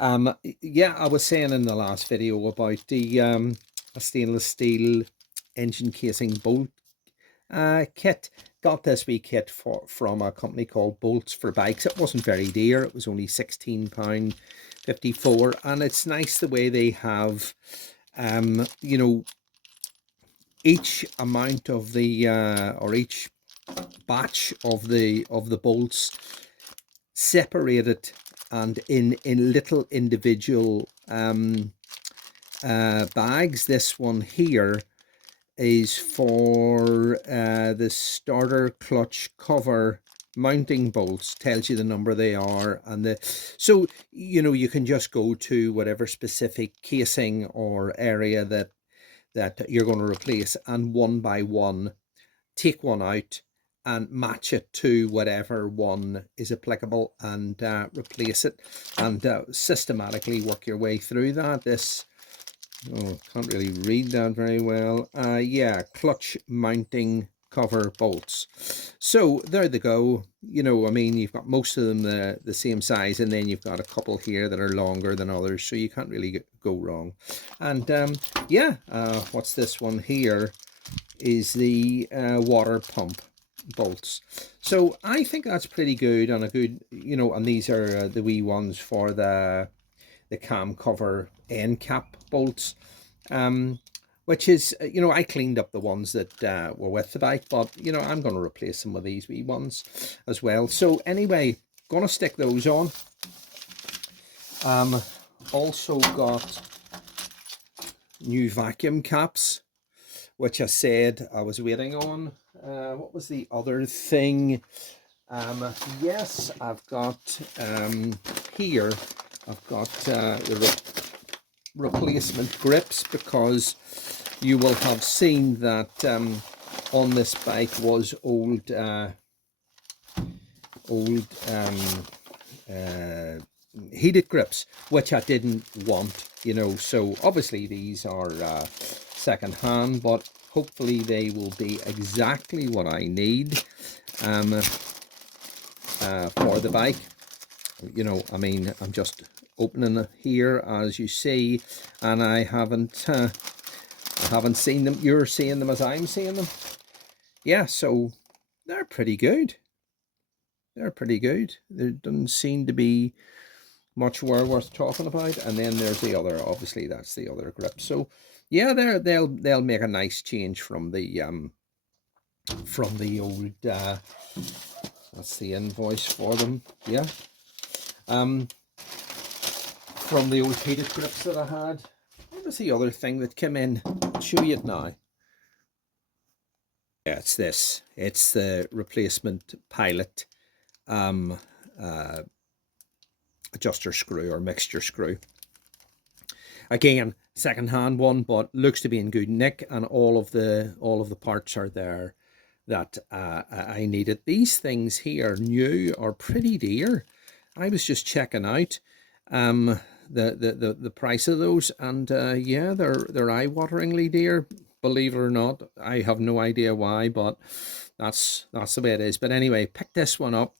Yeah, I was saying in the last video about the a stainless steel engine casing bolt kit. Got this wee kit from a company called Bolts for Bikes. It wasn't very dear. It was only £16.54, and it's nice the way they have, you know, each amount of the or each batch of the bolts separated and in little individual bags. This one here is for the starter clutch cover mounting bolts. Tells you the number they are, and so you know, you can just go to whatever specific casing or area that you're going to replace, and one by one take one out and match it to whatever one is applicable, and replace it, and systematically work your way through that. This, oh, can't really read that very well. Yeah, clutch mounting cover bolts. So there they go. You know, I mean, you've got most of them the same size, and then you've got a couple here that are longer than others, so you can't really go wrong. And yeah, what's this one here is the water pump bolts. So I think that's pretty good, and a good, you know, and these are the wee ones for the cam cover end cap bolts, which is, you know, I cleaned up the ones that were with the bike, but you know, I'm going to replace them with these wee ones as well. So anyway, gonna stick those on. Also got new vacuum caps, which I said I was waiting on. What was the other thing? Yes, I've got here, I've got the replacement grips, because you will have seen that on this bike was old heated grips, which I didn't want, you know. So obviously these are second hand, but hopefully they will be exactly what I need for the bike. You know, I mean, I'm just opening it here, as you see, and I haven't seen them. You're seeing them as I'm seeing them. Yeah, so they're pretty good. They're pretty good. There doesn't seem to be much wear worth talking about. And then there's the other, obviously that's the other grip. So yeah, they'll make a nice change from the old that's the invoice for them. Yeah, from the old heated grips that I had. What was the other thing that came in? I'll show you it now. Yeah, it's this. It's the replacement pilot adjuster screw, or mixture screw. Again, second-hand one, but looks to be in good nick, and all of the parts are there that I needed. These things here, new, are pretty dear. I was just checking out the price of those, and yeah, they're eye-wateringly dear. Believe it or not, I have no idea why, but that's the way it is. But anyway, pick this one up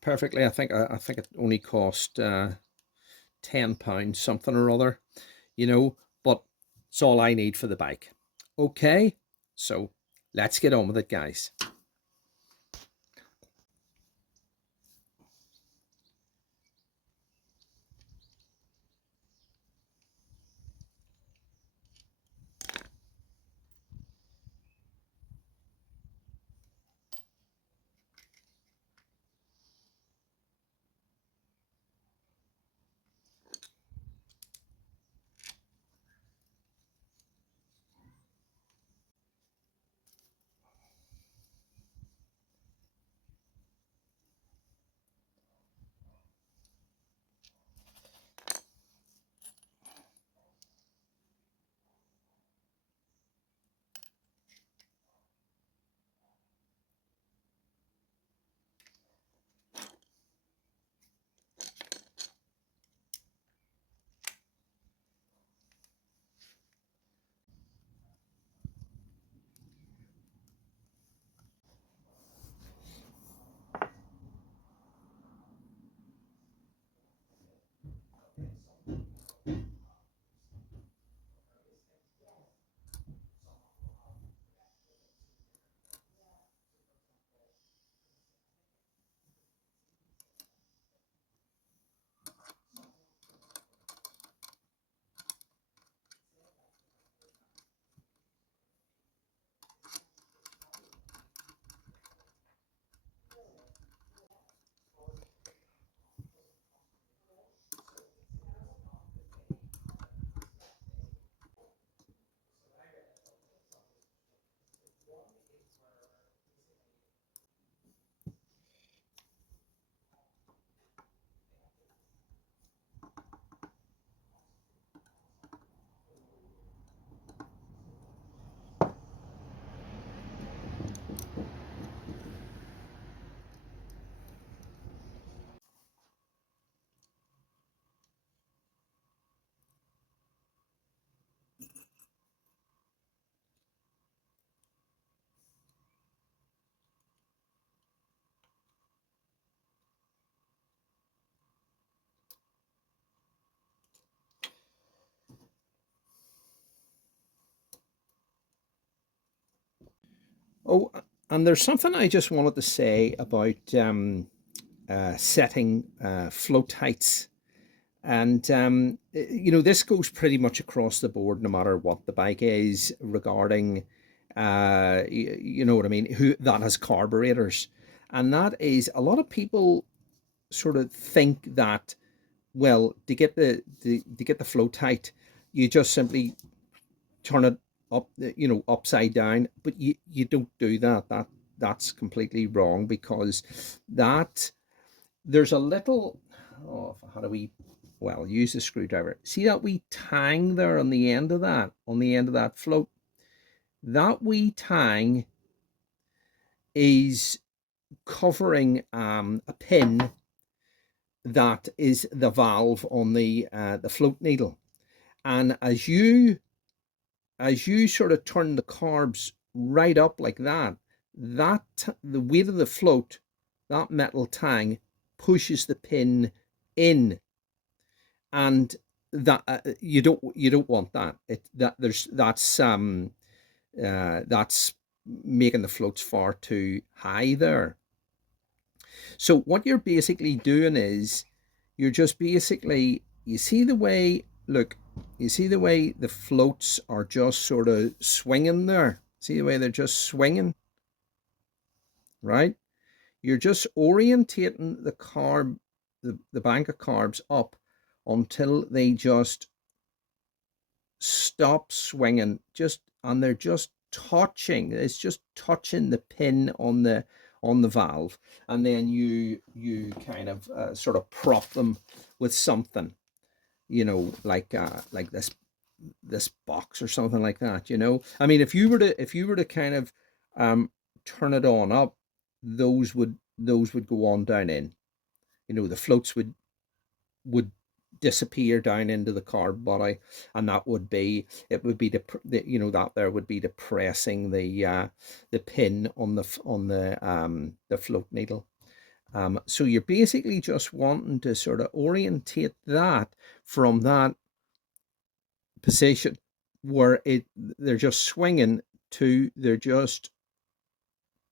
perfectly. I think it only cost £10 something or other, you know, but it's all I need for the bike. Okay, so let's get on with it, guys. Oh, and there's something I just wanted to say about setting float heights. And, you know, this goes pretty much across the board, no matter what the bike is regarding, you know what I mean, who that has carburetors. And that is a lot of people sort of think that, well, to get the float height, you just simply turn it up, you know, upside down. But you don't do that. That's completely wrong, because that there's a little, oh, how do we, well, use the screwdriver. See that wee tang there on the end of that, float? That wee tang is covering a pin that is the valve on the float needle. And as you sort of turn the carbs right up like that, the weight of the float, that metal tang, pushes the pin in, and that you don't want that. That's making the floats far too high there. So what you're basically doing is you're just basically, you see the way, look, you see the way the floats are just sort of swinging there. See the way they're just swinging, right? You're just orientating the bank of carbs up until they just stop swinging, and they're just touching. It's just touching the pin on the valve, and then you kind of sort of prop them with something, you know, like this box or something like that. You know, I mean, if you were to kind of turn it on up, those would go on down in. You know, the floats would disappear down into the carb body, and that would be, it would be the you know, that there would be depressing the pin on the float needle. So you're basically just wanting to sort of orientate that from that position where they're just swinging to, they're just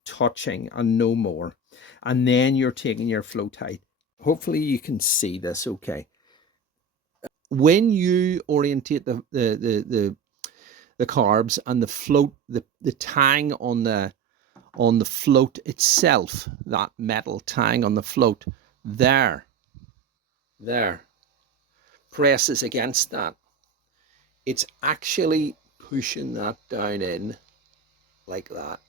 touching and no more, and then you're taking your float height. Hopefully you can see this okay. When you orientate the carbs and the float, the tang on the float itself, that metal tang on the float, there presses against that, it's actually pushing that down in like that.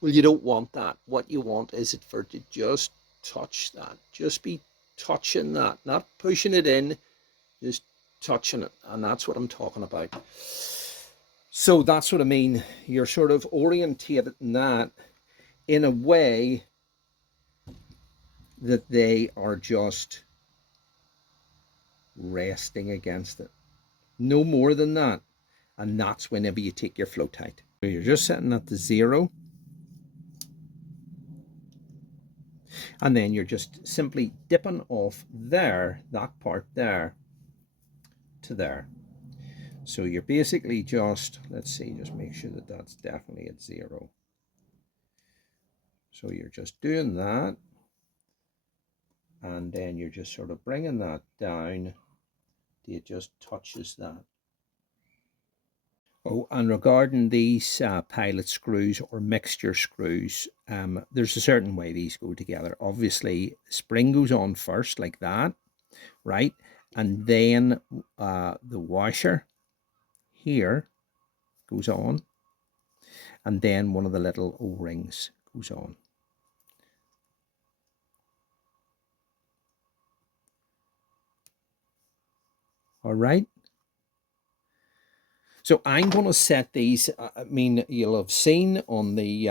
Well, you don't want that. What you want is it for to just touch that, just be touching that, not pushing it in, just touching it. And that's what I'm talking about. So that's what I mean. You're sort of orientated in that in a way that they are just resting against it. No more than that. And that's whenever you take your float height. So you're just setting that to 0. And then you're just simply dipping off there, that part there, to there. So you're basically just, let's see, just make sure that that's definitely at 0. So you're just doing that, and then you're just sort of bringing that down till it just touches that. Oh, and regarding these pilot screws or mixture screws, there's a certain way these go together. Obviously, spring goes on first like that, right? And then the washer here goes on, and then one of the little O-rings goes on. All right. So I'm going to set these, I mean, you'll have seen on the,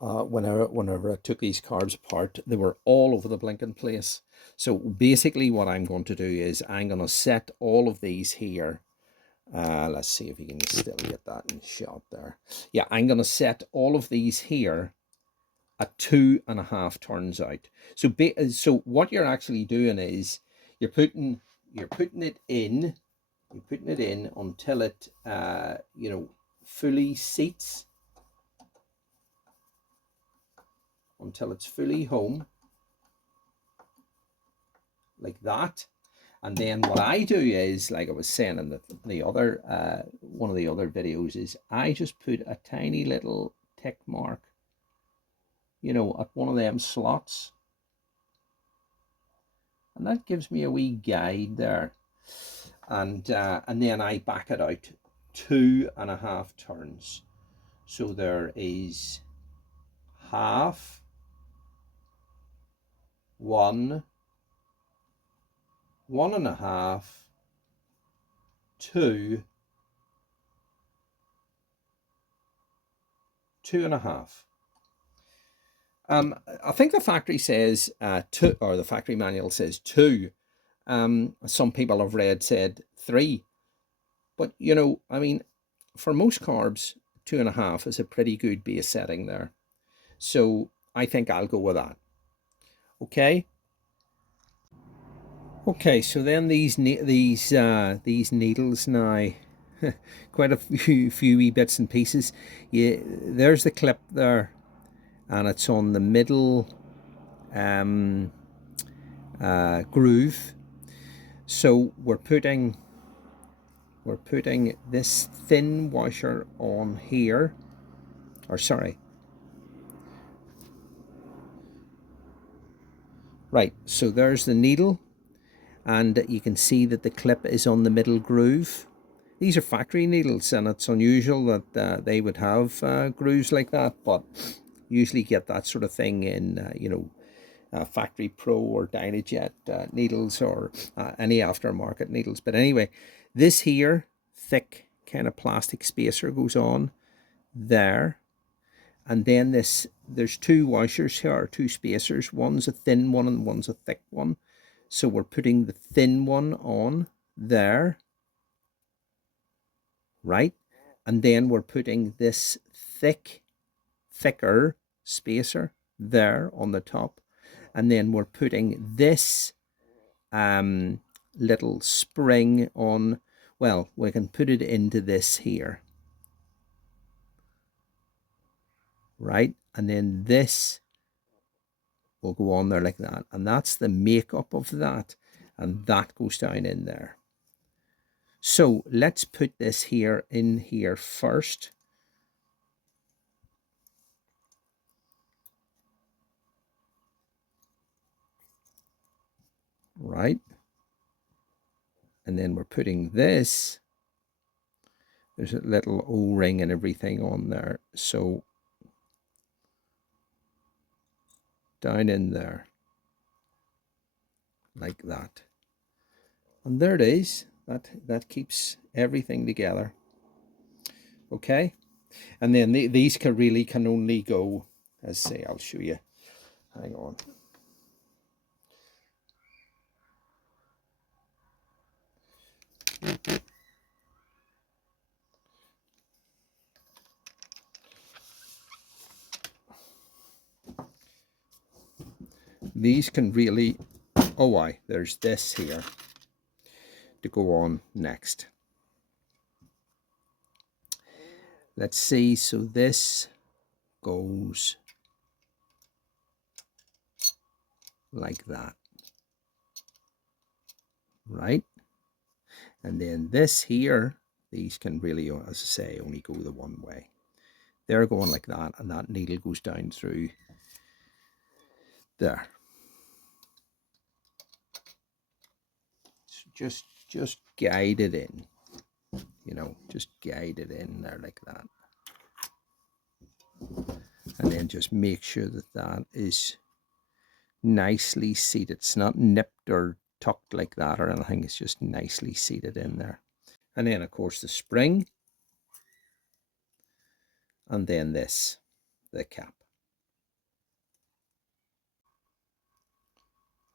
whenever I took these carbs apart, they were all over the blinking place. So basically what I'm going to do is I'm going to set all of these here. Let's see if you can still get that in shot there. Yeah, I'm going to set all of these here at 2.5 turns out. So what you're actually doing is you're putting it in until it you know, fully seats until it's fully home, like that. And then what I do is, like I was saying in the other one of the other videos, is I just put a tiny little tick mark, you know, at one of them slots, and that gives me a wee guide there. And then I back it out 2.5 turns. So there is half, 1, 1.5, 2, 2.5. I think the factory says 2, or the factory manual says 2. Some people I've read said 3. But, you know, I mean, for most carbs, 2.5 is a pretty good base setting there. So I think I'll go with that. Okay. Okay, so then these needles now, quite a few wee bits and pieces. Yeah, there's the clip there, and it's on the middle groove. So we're putting this thin washer on here, or sorry, right. So there's the needle, and you can see that the clip is on the middle groove. These are factory needles, and it's unusual that they would have grooves like that, but usually get that sort of thing in, you know, Factory Pro or Dynajet needles, or any aftermarket needles. But anyway, this here thick kind of plastic spacer goes on there, and then there's 2 washers here, or 2 spacers. One's a thin one and one's a thick one. So we're putting the thin one on there, right? And then we're putting this thicker spacer there on the top. And then we're putting this little spring on. Well, we can put it into this here, right? And then this will go on there like that. And that's the makeup of that. And that goes down in there. So let's put this here in here first. Right. And then we're putting this. There's a little O-ring and everything on there. So down in there, like that. And there it is. That keeps everything together. Okay. And then these can only go, as say, I'll show you. Hang on. These can really, oh why, there's this here to go on next. Let's see, so this goes like that, right? And then this here, these can really, as I say, only go the one way. They're going like that, and that needle goes down through there. So just guide it in, you know, just guide it in there like that. And then just make sure that that is nicely seated. It's not nipped or tucked like that or anything. It's just nicely seated in there. And then, of course, the spring. And then this, the cap.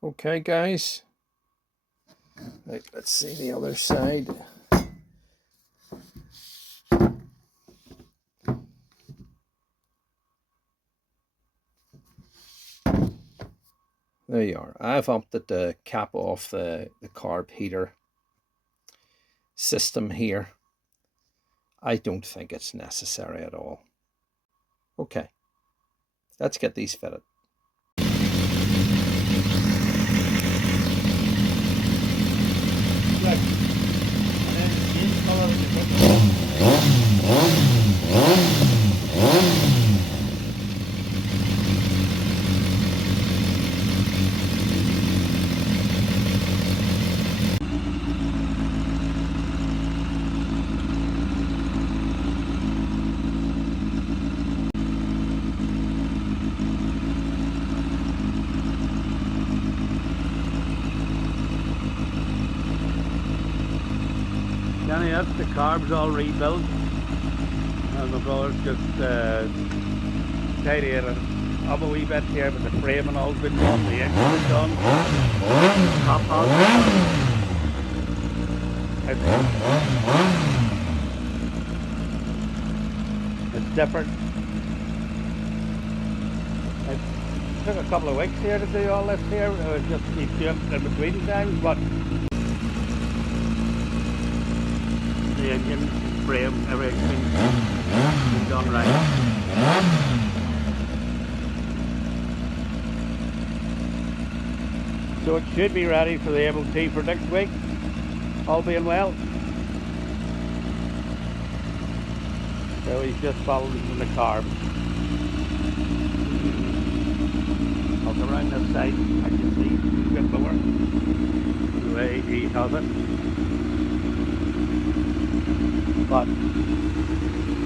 Okay, guys. Right, let's see the other side. There you are. I've opted to cap off the carb heater system here. I don't think it's necessary at all. Okay, let's get these fitted. Right. And then the same colour as the Danny, that's the carbs all rebuilt, and my brother's just tidy it up a wee bit here, but the frame and all's been done, the engine is done, top hat's done. It's different. It took a couple of weeks here to do all this here. I just keep doing it in between times, but the engine, frame, everything's been done right. So it should be ready for the MOT for next week, all being well. So he's just following the carbs. I'll come around this side, I can see a bit lower the way he has it. But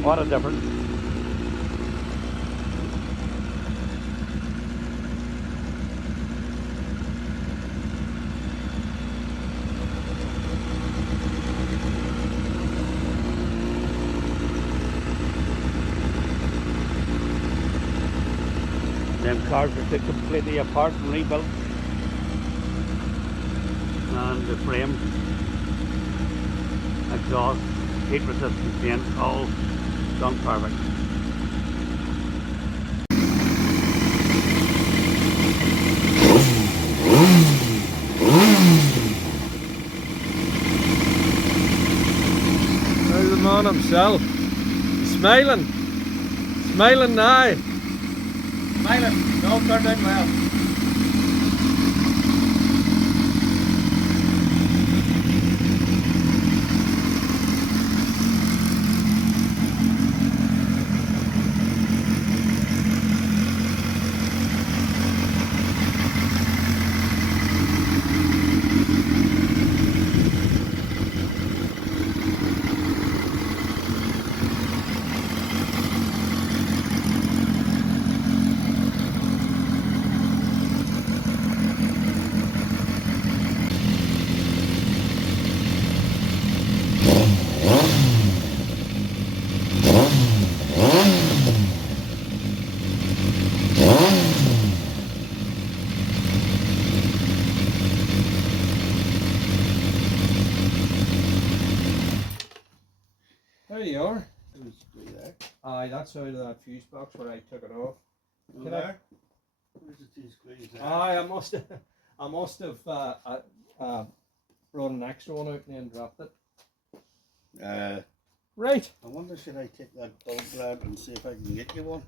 what a difference. Them cars are still completely apart and rebuilt. And the frame, exhaust, heat resistant paint, all done perfect. There's the man himself, smiling now. Smiling, all turned out well. There you are. There. Aye, that's out of that fuse box where I took it off. Over there. Where's the two screws there? Aye, I must have brought an extra one out and then dropped it. Right. I wonder should I take that bulb out and see if I can get you one?